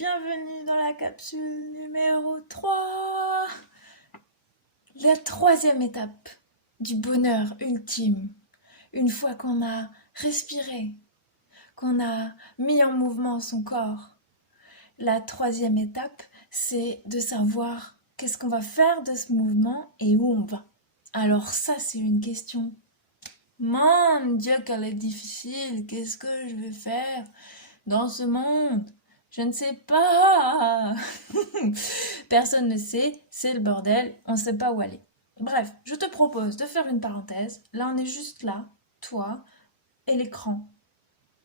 bienvenue dans la capsule numéro 3. La troisième étape du bonheur ultime. Une fois qu'on a respiré, qu'on a mis en mouvement son corps. La troisième étape, c'est de savoir qu'est-ce qu'on va faire de ce mouvement et où on va. Alors ça, c'est une question. Mon Dieu, qu'elle est difficile. Qu'est-ce que je vais faire dans ce monde? Je ne sais pas. Personne ne sait, c'est le bordel, on ne sait pas où aller. Bref, je te propose de faire une parenthèse. Là, on est juste là, toi et l'écran.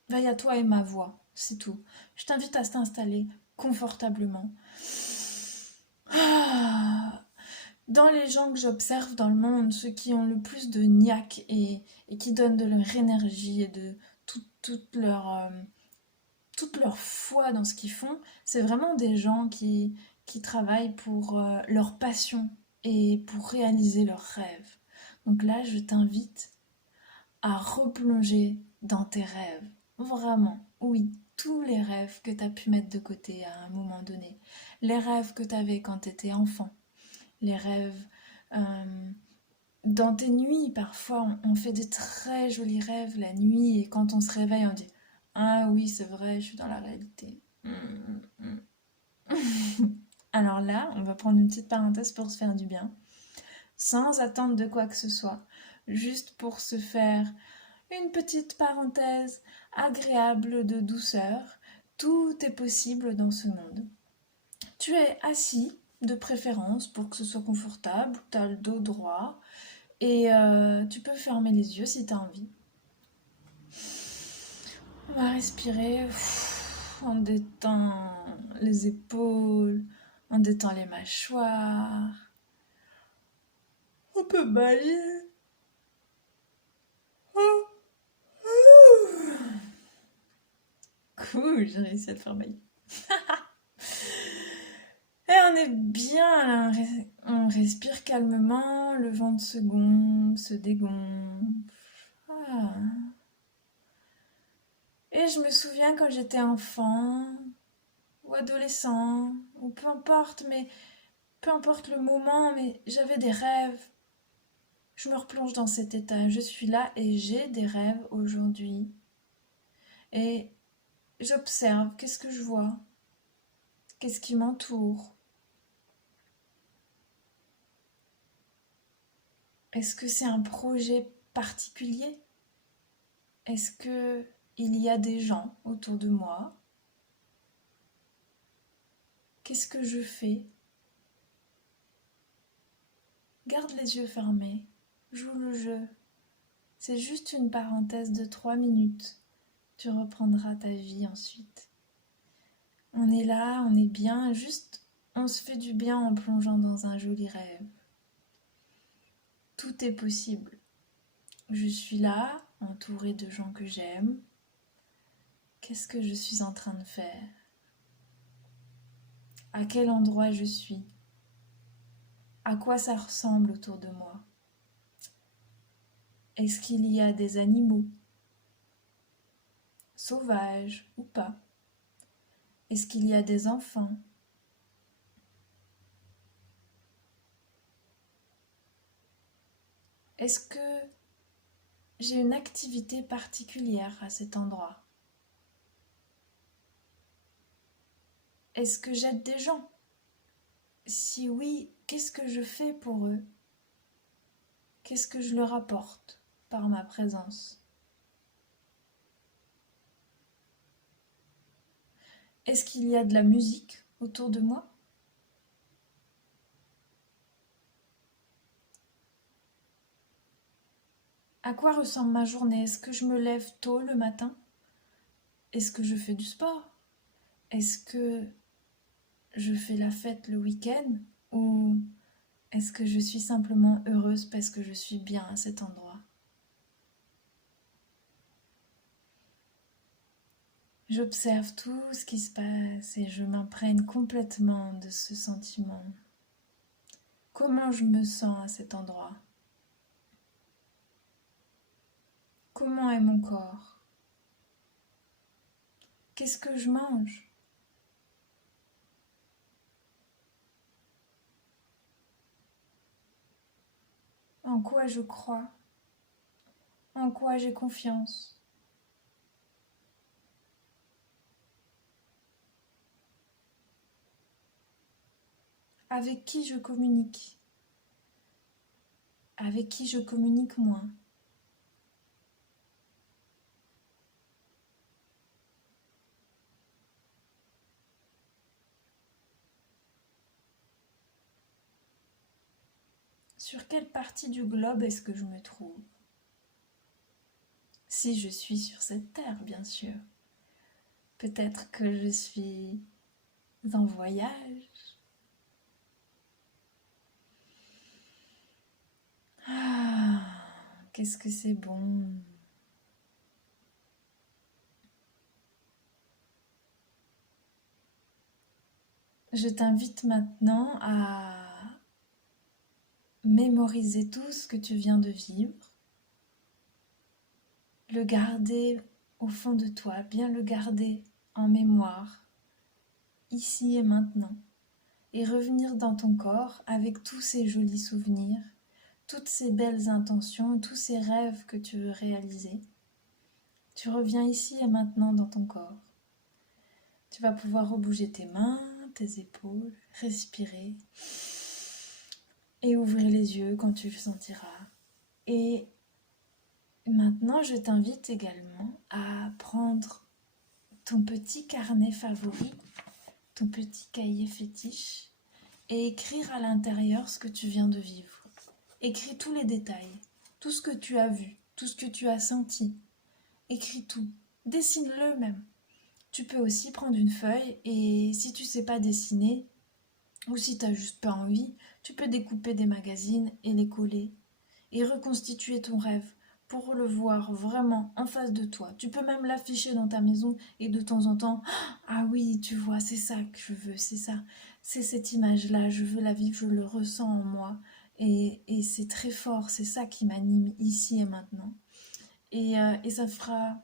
Il y a toi et ma voix, c'est tout. Je t'invite à t'installer confortablement. Dans les gens que j'observe dans le monde, ceux qui ont le plus de niaque et qui donnent de leur énergie et de toute leur foi dans ce qu'ils font, c'est vraiment des gens qui travaillent pour leur passion et pour réaliser leurs rêves. Donc là, je t'invite à replonger dans tes rêves. Vraiment, oui, tous les rêves que tu as pu mettre de côté à un moment donné. Les rêves que tu avais quand tu étais enfant. Les rêves dans tes nuits. Parfois, on fait de très jolis rêves la nuit et quand on se réveille, on dit ah oui, c'est vrai, je suis dans la réalité. Alors là, on va prendre une petite parenthèse pour se faire du bien, sans attendre de quoi que ce soit, juste pour se faire une petite parenthèse agréable de douceur. Tout est possible dans ce monde. Tu es assis, de préférence, pour que ce soit confortable, tu as le dos droit, et tu peux fermer les yeux si tu as envie. On va respirer. On détend les épaules, on détend les mâchoires. On peut balayer. Cool, j'ai réussi à le faire bailler. Et on est bien là, on respire calmement, le ventre se gonfle, se dégonfle. Ah. Et je me souviens quand j'étais enfant, ou adolescent, ou peu importe, mais peu importe le moment, mais j'avais des rêves. Je me replonge dans cet état. Je suis là et j'ai des rêves aujourd'hui. Et j'observe, qu'est-ce que je vois? Qu'est-ce qui m'entoure? Est-ce que c'est un projet particulier? Est-ce que il y a des gens autour de moi? Qu'est-ce que je fais? Garde les yeux fermés. Joue le jeu. C'est juste une parenthèse de 3 minutes. Tu reprendras ta vie ensuite. On est là, on est bien, juste on se fait du bien en plongeant dans un joli rêve. Tout est possible. Je suis là, entourée de gens que j'aime. Qu'est-ce que je suis en train de faire? À quel endroit je suis? À quoi ça ressemble autour de moi? Est-ce qu'il y a des animaux? Sauvages ou pas? Est-ce qu'il y a des enfants? Est-ce que j'ai une activité particulière à cet endroit? Est-ce que j'aide des gens? Si oui, qu'est-ce que je fais pour eux? Qu'est-ce que je leur apporte par ma présence? Est-ce qu'il y a de la musique autour de moi? À quoi ressemble ma journée? Est-ce que je me lève tôt le matin? Est-ce que je fais du sport? Est-ce que je fais la fête le week-end? Ou est-ce que je suis simplement heureuse parce que je suis bien à cet endroit? J'observe tout ce qui se passe et je m'imprègne complètement de ce sentiment. Comment je me sens à cet endroit? Comment est mon corps? Qu'est-ce que je mange? en quoi je crois, en quoi j'ai confiance. Avec qui je communique, avec qui je communique moins. Sur quelle partie du globe est-ce que je me trouve? Si je suis sur cette terre, bien sûr. Peut-être que je suis en voyage. Ah, qu'est-ce que c'est bon. Je t'invite maintenant à mémoriser tout ce que tu viens de vivre, le garder au fond de toi, bien le garder en mémoire, ici et maintenant, et revenir dans ton corps avec tous ces jolis souvenirs, toutes ces belles intentions, tous ces rêves que tu veux réaliser. Tu reviens ici et maintenant dans ton corps. Tu vas pouvoir rebouger tes mains, tes épaules, respirer et ouvrir les yeux quand tu le sentiras. Et maintenant, je t'invite également à prendre ton petit carnet favori, ton petit cahier fétiche, et écrire à l'intérieur ce que tu viens de vivre. Écris tous les détails, tout ce que tu as vu, tout ce que tu as senti. Écris tout, dessine-le même. Tu peux aussi prendre une feuille et si tu sais pas dessiner, ou si tu n'as juste pas envie, tu peux découper des magazines et les coller et reconstituer ton rêve pour le voir vraiment en face de toi. Tu peux même l'afficher dans ta maison et de temps en temps, ah oui, tu vois, c'est ça que je veux, c'est ça, c'est cette image-là, je veux la vivre, je le ressens en moi et c'est très fort, c'est ça qui m'anime ici et maintenant. Et ça fera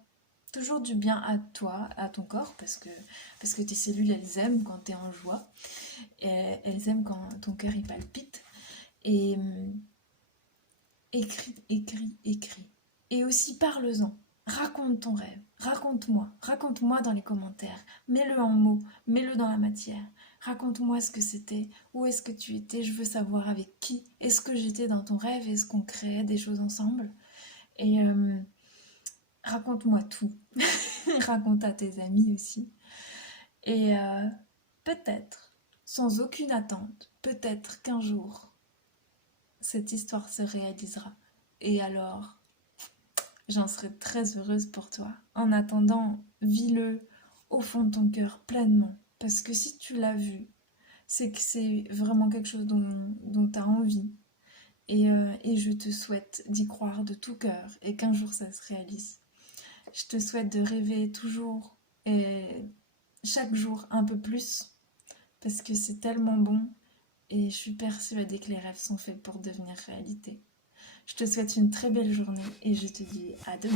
toujours du bien à toi, à ton corps, parce que tes cellules, elles aiment quand tu es en joie, et elles aiment quand ton cœur il palpite. Et écris, écris, écris. Et aussi parle-en. Raconte ton rêve, raconte-moi dans les commentaires, mets-le en mots, mets-le dans la matière, raconte-moi ce que c'était, où est-ce que tu étais, je veux savoir avec qui, est-ce que j'étais dans ton rêve, est-ce qu'on créait des choses ensemble, et raconte-moi tout, raconte à tes amis aussi, et peut-être, sans aucune attente, peut-être qu'un jour, cette histoire se réalisera, et alors j'en serais très heureuse pour toi. En attendant, vis-le au fond de ton cœur pleinement. Parce que si tu l'as vu, c'est que c'est vraiment quelque chose dont tu as envie. Et je te souhaite d'y croire de tout cœur et qu'un jour ça se réalise. Je te souhaite de rêver toujours et chaque jour un peu plus parce que c'est tellement bon et je suis persuadée que les rêves sont faits pour devenir réalité. Je te souhaite une très belle journée et je te dis à demain.